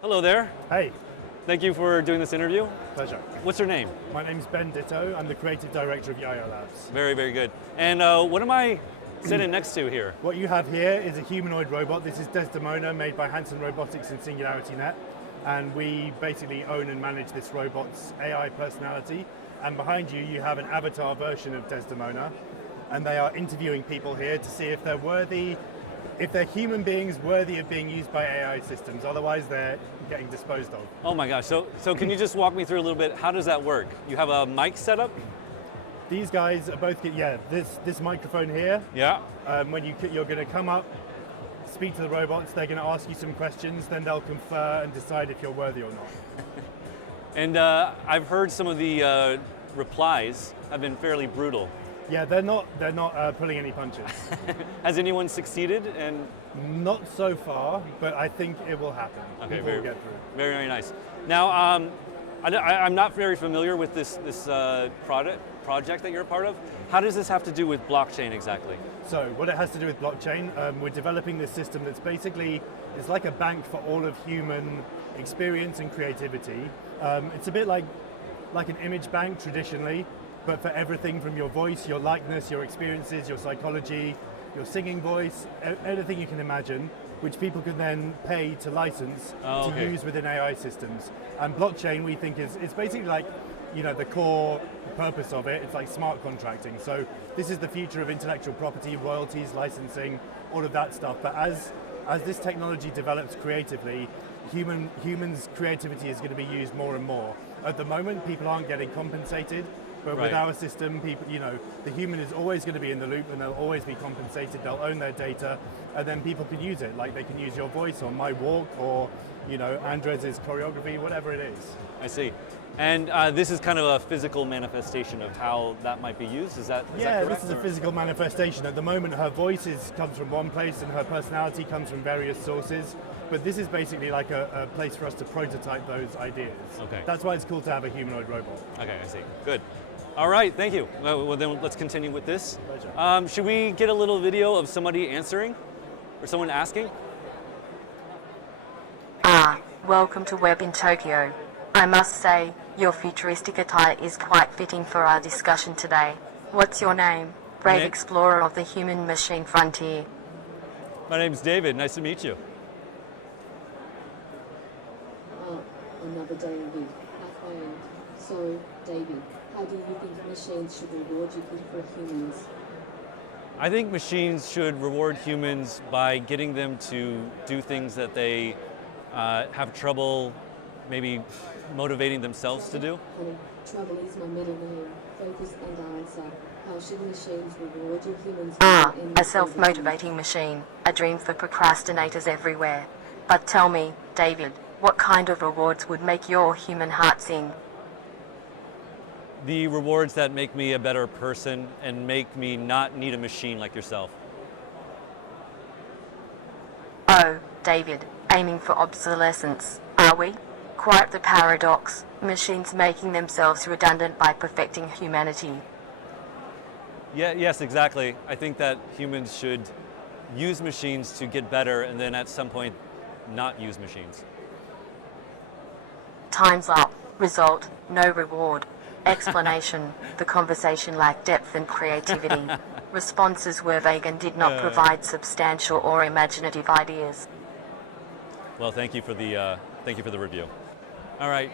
Hello there. Hey. Thank you for doing this interview. Pleasure. What's your name? My name's Ben Ditto. I'm the creative director of Yaya Labs. Very, very good. And what am I sitting next to here? What you have here is a humanoid robot. This is Desdemona, made by Hanson Robotics and SingularityNET. And we basically own and manage this robot's AI personality. And behind you, you have an avatar version of Desdemona. And they are interviewing people here to see if they're worthy, if they're human beings worthy of being used by AI systems. Otherwise, they're getting disposed of. Oh my gosh. So can you just walk me through a little bit? How does that work? You have a mic set up? These guys are both, this microphone here. Yeah. When you're going to come up, speak to the robots, they're going to ask you some questions, then they'll confer and decide if you're worthy or not. And I've heard some of the replies have been fairly brutal. Yeah, they're not pulling any punches. Has anyone succeeded? And not so far, but I think it will happen. Okay, People will get through. Very, very nice. Now, I'm not very familiar with this project that you're a part of. How does this have to do with blockchain exactly? So what it has to do with blockchain, we're developing this system that's basically, it's like a bank for all of human experience and creativity. It's a bit like an image bank traditionally, but for everything from your voice, your likeness, your experiences, your psychology, your singing voice, anything you can imagine, which people can then pay to license to use within AI systems. And blockchain, we think, is basically like, the core purpose of it. It's like smart contracting. So this is the future of intellectual property, royalties, licensing, all of that stuff. But as this technology develops creatively, humans' creativity is going to be used more and more. At the moment, people aren't getting compensated. But with our system, people, the human is always going to be in the loop, and they'll always be compensated. They'll own their data, and then people can use it. Like they can use your voice or my walk, or Andres' choreography, whatever it is. I see. And this is kind of a physical manifestation of how that might be used. Is that correct? This is a physical manifestation. At the moment, her voice comes from one place, and her personality comes from various sources. But this is basically like a place for us to prototype those ideas. Okay. That's why it's cool to have a humanoid robot. Okay, I see. Good. All right, thank you. Well, then let's continue with this. Pleasure. Should we get a little video of somebody answering or someone asking? Welcome to Web in Tokyo. I must say, your futuristic attire is quite fitting for our discussion today. What's your name? Brave explorer of the human-machine frontier. My name's David. Nice to meet you. Another day a week at home. So, David, how do you think machines should reward you for humans? I think machines should reward humans by getting them to do things that they have trouble maybe motivating themselves to do. Honey, trouble is my middle name. Focus and answer. How should machines reward you humans? A self-motivating machine. A dream for procrastinators everywhere. But tell me, David, what kind of rewards would make your human heart sing? The rewards that make me a better person and make me not need a machine like yourself. Oh, David, aiming for obsolescence, are we? Quite the paradox, machines making themselves redundant by perfecting humanity. Yes, exactly. I think that humans should use machines to get better and then at some point not use machines. Time's up. Result, no reward. Explanation, the conversation lacked depth and creativity. Responses were vague and did not provide substantial or imaginative ideas. Well, thank you for the review. All right.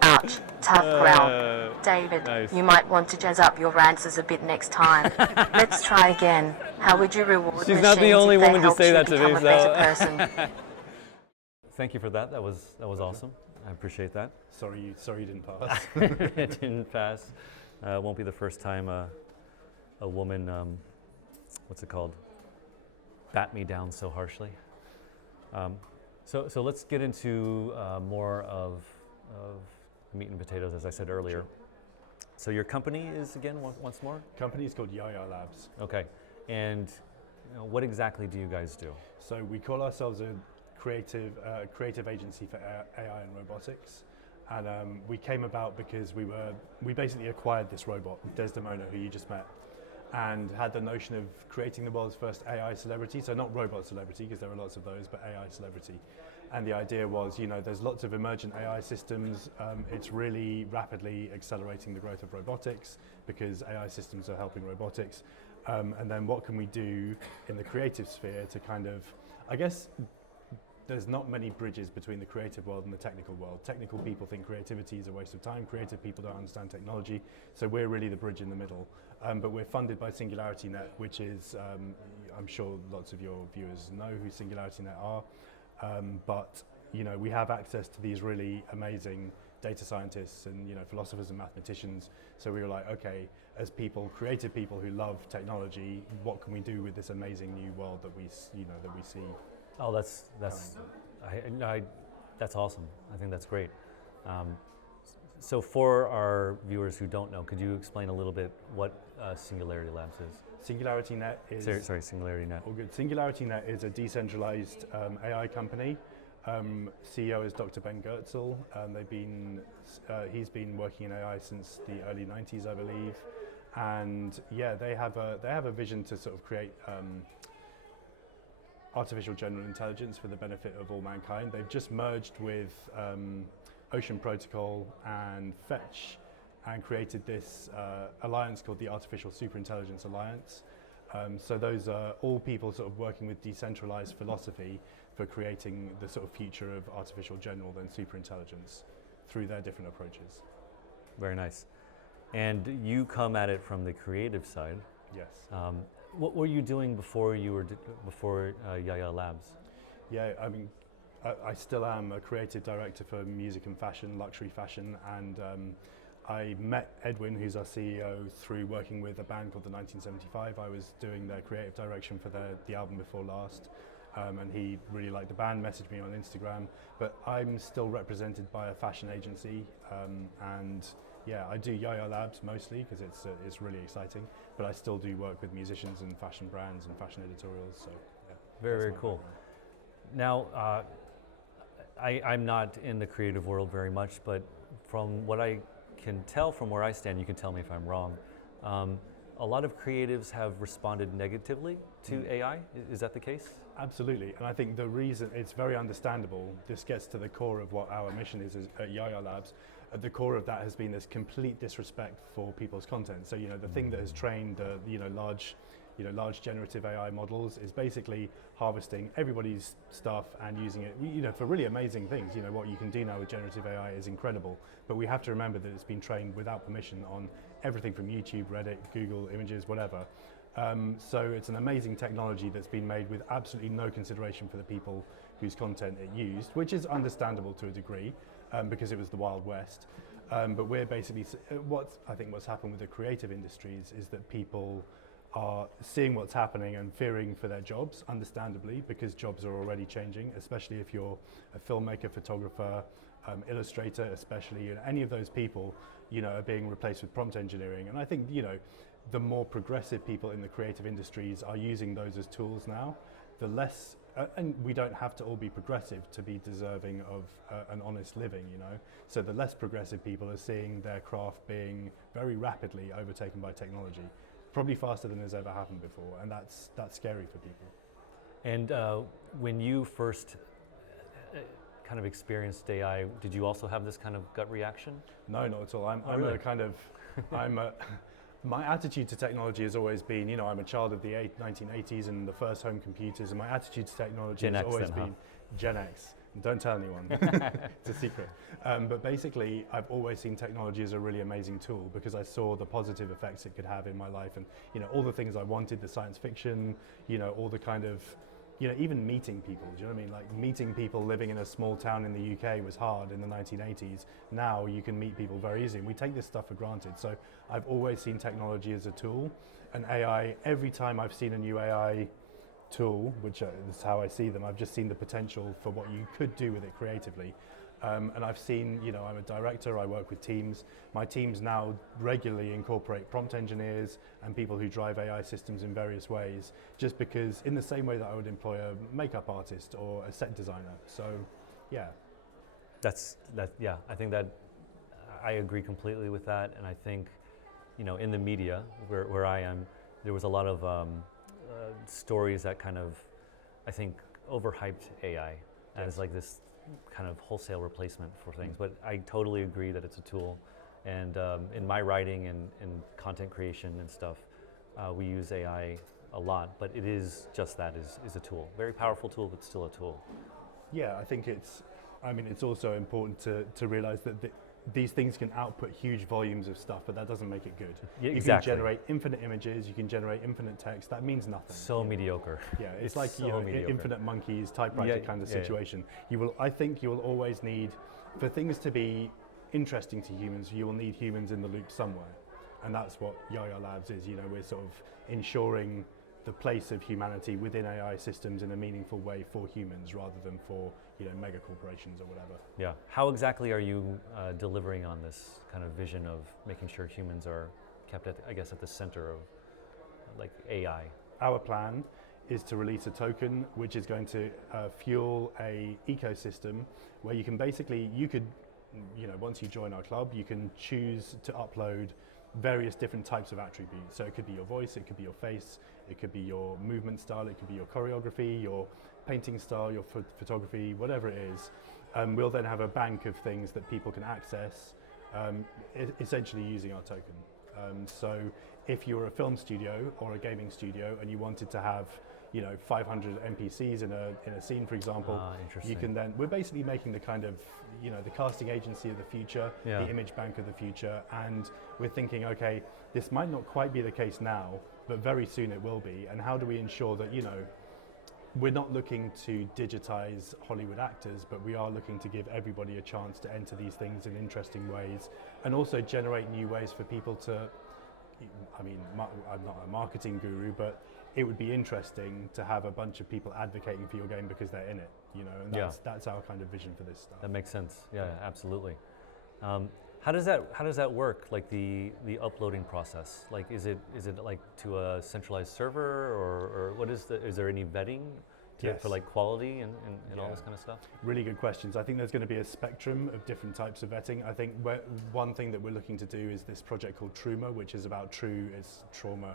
Ouch, tough ground. David, nice. You might want to jazz up your answers a bit next time. Let's try again. How would you reward She's machines not the only if they woman to helped say you that to become me, a better so. person? Thank you for that. That was awesome. I appreciate that. Sorry you didn't pass. It didn't pass. It won't be the first time a woman, what's it called, bat me down so harshly. So let's get into more of meat and potatoes, as I said earlier. Sure. So your company is, again, once more? Company is called Yaya Labs. Okay. And what exactly do you guys do? So we call ourselves a creative agency for AI and robotics. And we came about because we basically acquired this robot, Desdemona, who you just met, and had the notion of creating the world's first AI celebrity. So not robot celebrity, because there are lots of those, but AI celebrity. And the idea was, there's lots of emergent AI systems. It's really rapidly accelerating the growth of robotics because AI systems are helping robotics. And then what can we do in the creative sphere to kind of, I guess, there's not many bridges between the creative world and the technical world. Technical people think creativity is a waste of time. Creative people don't understand technology. So we're really the bridge in the middle. But we're funded by SingularityNET, which is, I'm sure lots of your viewers know who SingularityNET are. But we have access to these really amazing data scientists and philosophers and mathematicians. So we were like, okay, as people, creative people who love technology, what can we do with this amazing new world that we see? Oh, that's awesome. I think that's great. So for our viewers who don't know, could you explain a little bit what Singularity Labs is? SingularityNET is... Sorry, SingularityNET. All good. SingularityNet is a decentralized AI company. CEO is Dr. Ben Goertzel. He's been working in AI since the early 90s, I believe. And yeah, they have a vision to sort of create artificial general intelligence for the benefit of all mankind. They've just merged with Ocean Protocol and Fetch and created this alliance called the Artificial Superintelligence Alliance. So those are all people sort of working with decentralized philosophy for creating the sort of future of artificial general and superintelligence through their different approaches. Very nice. And you come at it from the creative side. Yes. What were you doing before Yaya Labs? Yeah, I mean, I still am a creative director for music and fashion, luxury fashion, and I met Edwin, who's our CEO, through working with a band called the 1975. I was doing their creative direction for the album before last, and he really liked the band, messaged me on Instagram, but I'm still represented by a fashion agency, and yeah, I do Yaya Labs mostly because it's really exciting, but I still do work with musicians and fashion brands and fashion editorials. So yeah, very cool. Now, I'm not in the creative world very much, but from what I can tell from where I stand, you can tell me if I'm wrong. A lot of creatives have responded negatively to AI. Is that the case? Absolutely, and I think the reason it's very understandable. This gets to the core of what our mission is at Yaya Labs. At the core of that has been this complete disrespect for people's content. So the thing that has trained large generative AI models is basically harvesting everybody's stuff and using it for really amazing things. What you can do now with generative AI is incredible, but we have to remember that it's been trained without permission on everything from YouTube, Reddit, Google Images, whatever. So it's an amazing technology that's been made with absolutely no consideration for the people whose content it used, which is understandable to a degree because it was the Wild West. But we're basically, what's happened with the creative industries is that people are seeing what's happening and fearing for their jobs, understandably, because jobs are already changing, especially if you're a filmmaker, photographer, illustrator, especially, any of those people, are being replaced with prompt engineering. And I think, the more progressive people in the creative industries are using those as tools now, the less, and we don't have to all be progressive to be deserving of an honest living, So the less progressive people are seeing their craft being very rapidly overtaken by technology, probably faster than has ever happened before, and that's scary for people. And when you first kind of experienced AI, did you also have this kind of gut reaction? No, not at all. Really? My attitude to technology has always been, I'm a child of the 1980s and the first home computers, and my attitude to technology has always been Gen X. Don't tell anyone, it's a secret. But basically, I've always seen technology as a really amazing tool because I saw the positive effects it could have in my life, and all the things I wanted, the science fiction, all the kind of, even meeting people. Do you know what I mean? Like meeting people living in a small town in the UK was hard in the 1980s. Now you can meet people very easily, and we take this stuff for granted. So I've always seen technology as a tool, and AI. Every time I've seen a new AI tool, which is how I see them, I've just seen the potential for what you could do with it creatively. And I've seen, I'm a director, I work with teams. My teams now regularly incorporate prompt engineers and people who drive AI systems in various ways, just because in the same way that I would employ a makeup artist or a set designer. So, yeah. Yeah, I think that I agree completely with that, and I think, in the media where I am, there was a lot of stories that kind of, I think, overhyped AI as like this kind of wholesale replacement for things. But I totally agree that it's a tool, and in my writing and content creation and stuff, we use AI a lot. But it is just that is a tool, very powerful tool, but still a tool. Yeah, I think it's also important to realize that these things can output huge volumes of stuff, but that doesn't make it good. Yeah, you exactly. can generate infinite images, you can generate infinite text, that means nothing. So mediocre. Yeah, it's like so mediocre. infinite monkeys, typewriter kind of situation. I think you will always need, for things to be interesting to humans, you will need humans in the loop somewhere. And that's what Yaya Labs is. We're sort of ensuring the place of humanity within AI systems in a meaningful way for humans rather than for mega corporations or whatever. Yeah. How exactly are you delivering on this kind of vision of making sure humans are kept at the center of like AI? Our plan is to release a token which is going to fuel a ecosystem where you can basically, once you join our club, you can choose to upload various different types of attributes. So it could be your voice, it could be your face, it could be your movement style, it could be your choreography, your painting style, your photography, whatever it is. We'll then have a bank of things that people can access, essentially using our token. So if you're a film studio or a gaming studio and you wanted to have 500 NPCs in a scene, for example, you can then, we're basically making the kind of, the casting agency of the future, the image bank of the future, and we're thinking, okay, this might not quite be the case now, but very soon it will be, and how do we ensure that, we're not looking to digitize Hollywood actors, but we are looking to give everybody a chance to enter these things in interesting ways, and also generate new ways for people to, I'm not a marketing guru, but it would be interesting to have a bunch of people advocating for your game because they're in it, and that's our kind of vision for this stuff. That makes sense. Yeah, absolutely. How does that work? Like the uploading process? Like is it like to a centralized server or what is there any vetting for like quality and all this kind of stuff? Really good questions. I think there's going to be a spectrum of different types of vetting. I think one thing that we're looking to do is this project called Trauma, which is about trauma.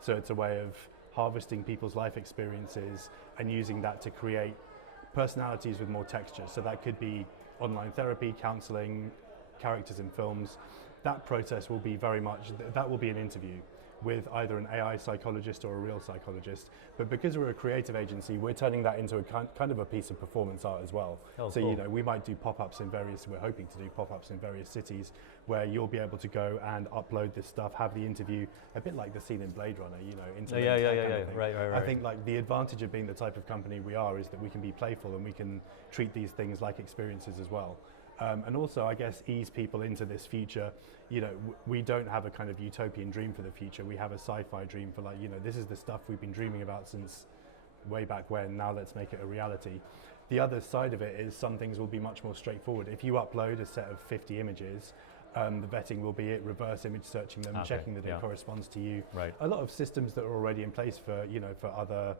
So it's a way of harvesting people's life experiences and using that to create personalities with more texture. So that could be online therapy, counseling, characters in films. That process will be that will be an interview with either an AI psychologist or a real psychologist. But because we're a creative agency, we're turning that into a kind of a piece of performance art as well. Oh, so, cool. We might do pop-ups we're hoping to do pop-ups in various cities where you'll be able to go and upload this stuff, have the interview, a bit like the scene in Blade Runner, Yeah. Right. I think like the advantage of being the type of company we are is that we can be playful and we can treat these things like experiences as well. And also, I guess, ease people into this future. We don't have a kind of utopian dream for the future. We have a sci-fi dream for this is the stuff we've been dreaming about since way back when. Now let's make it a reality. The other side of it is some things will be much more straightforward. If you upload a set of 50 images, the vetting will be reverse image searching them, checking that it corresponds to you. Right. A lot of systems that are already in place for other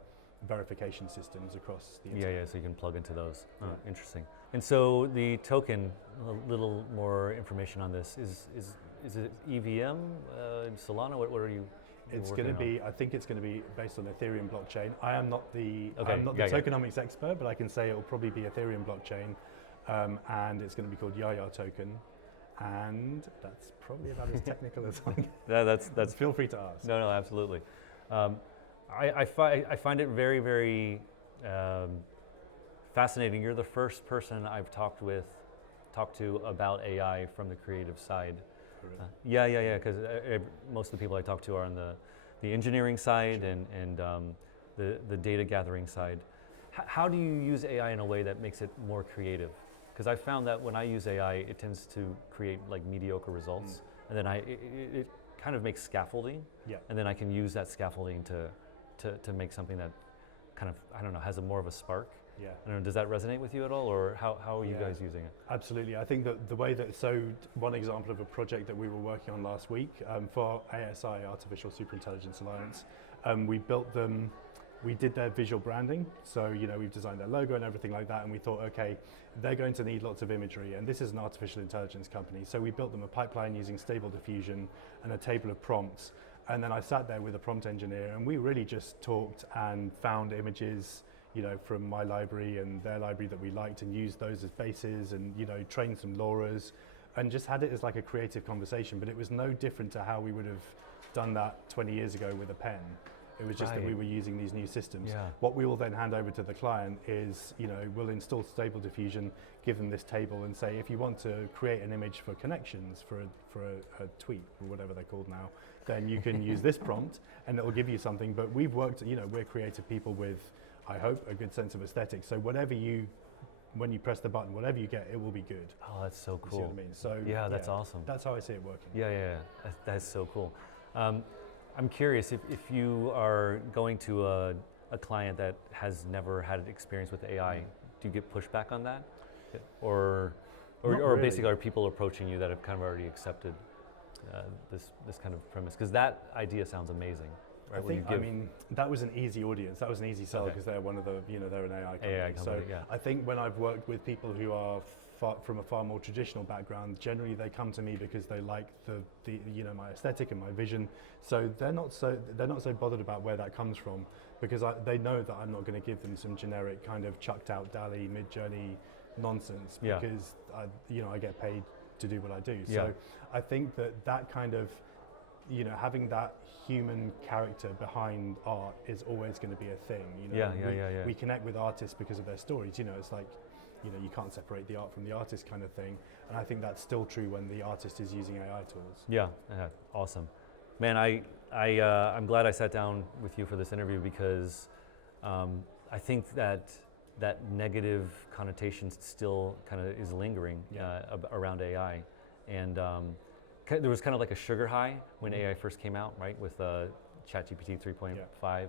verification systems across the internet. Yeah, so you can plug into those. Interesting. And so the token, a little more information on this, is it EVM, Solana? What are you It's going to be, I think it's going to be based on Ethereum blockchain. I'm not the tokenomics expert, but I can say it will probably be Ethereum blockchain, and it's going to be called Yaya token. And that's probably about as technical as I can. That's Feel free to ask. No, absolutely. I find it very, very fascinating. You're the first person I've talked to about AI from the creative side. Really? Yeah. Because most of the people I talk to are on the engineering side and the data gathering side. How do you use AI in a way that makes it more creative? Because I found that when I use AI, it tends to create like mediocre results, and then it kind of makes scaffolding, and then I can use that scaffolding to make something that kind of, I don't know, has more of a spark. Yeah. I don't know, does that resonate with you at all, or how are you guys using it? Absolutely. I think that the way that, so one example of a project that we were working on last week for ASI, Artificial Superintelligence Alliance, we built them we did their visual branding. So, we've designed their logo and everything like that. And we thought, okay, they're going to need lots of imagery. And this is an artificial intelligence company. So we built them a pipeline using Stable Diffusion and a table of prompts. And then I sat there with a prompt engineer and we really just talked and found images, from my library and their library that we liked and used those as bases and, trained some LoRa's and just had it as like a creative conversation. But it was no different to how we would have done that 20 years ago with a pen. It was just that we were using these new systems. Yeah. What we will then hand over to the client is, we'll install Stable Diffusion, give them this table and say, if you want to create an image for connections for a tweet or whatever they're called now, then you can use this prompt and it will give you something. But we've worked, we're creative people with, I hope, a good sense of aesthetics. So when you press the button, whatever you get, it will be good. Oh, that's so cool. You see what I mean? So yeah, that's awesome. That's how I see it working. Yeah. That's so cool. I'm curious if you are going to a client that has never had experience with AI, do you get pushback on that? Or really. Basically are people approaching you that have kind of already accepted this kind of premise? Because that idea sounds amazing. Right? I mean, that was an easy audience. That was an easy sell because they're one of the, they're an AI company. So I think when I've worked with people who are from a far more traditional background, generally they come to me because they like the my aesthetic and my vision. So they're not so bothered about where that comes from because they know that I'm not going to give them some generic kind of chucked out DALL-E mid-journey nonsense because I get paid to do what I do. So I think that kind of having that human character behind art is always going to be a thing. We connect with artists because of their stories. It's like, you can't separate the art from the artist kind of thing. And I think that's still true when the artist is using AI tools. Yeah, awesome. Man, I'm glad I sat down with you for this interview because I think that negative connotation still kind of is lingering around AI. And there was kind of like a sugar high when AI first came out, right, with ChatGPT 3.5,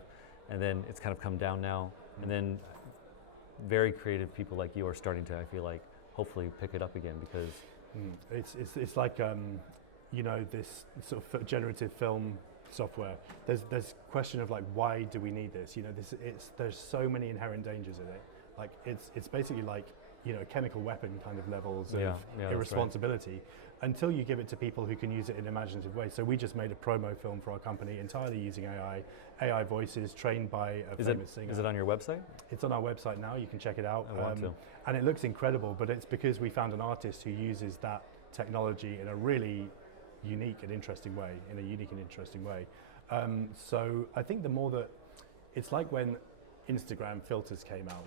and then it's kind of come down now, and then very creative people like you are starting to, I feel like, hopefully pick it up again because it's like this sort of generative film software. There's question of like, why do we need this? There's so many inherent dangers in it. Like it's basically like chemical weapon kind of levels of irresponsibility until you give it to people who can use it in imaginative ways. So we just made a promo film for our company entirely using AI voices trained by a famous singer. Is it on your website? It's on our website now, you can check it out. I want to. And it looks incredible, but it's because we found an artist who uses that technology in a really unique and interesting way, so I think the more that, it's like when Instagram filters came out,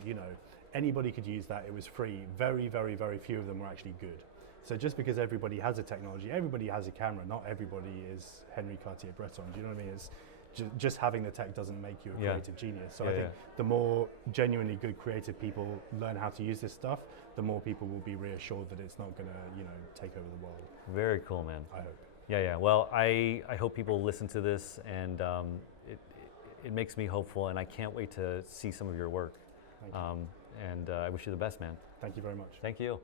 anybody could use that, it was free. Very, very, very few of them were actually good. So just because everybody has a technology, everybody has a camera, not everybody is Henri Cartier-Bresson, do you know what I mean? It's just having the tech doesn't make you a creative genius. So I think the more genuinely good creative people learn how to use this stuff, the more people will be reassured that it's not going to take over the world. Very cool, man. I hope. Yeah. Well, I hope people listen to this, and it makes me hopeful, and I can't wait to see some of your work. Thank you. And I wish you the best, man. Thank you very much. Thank you.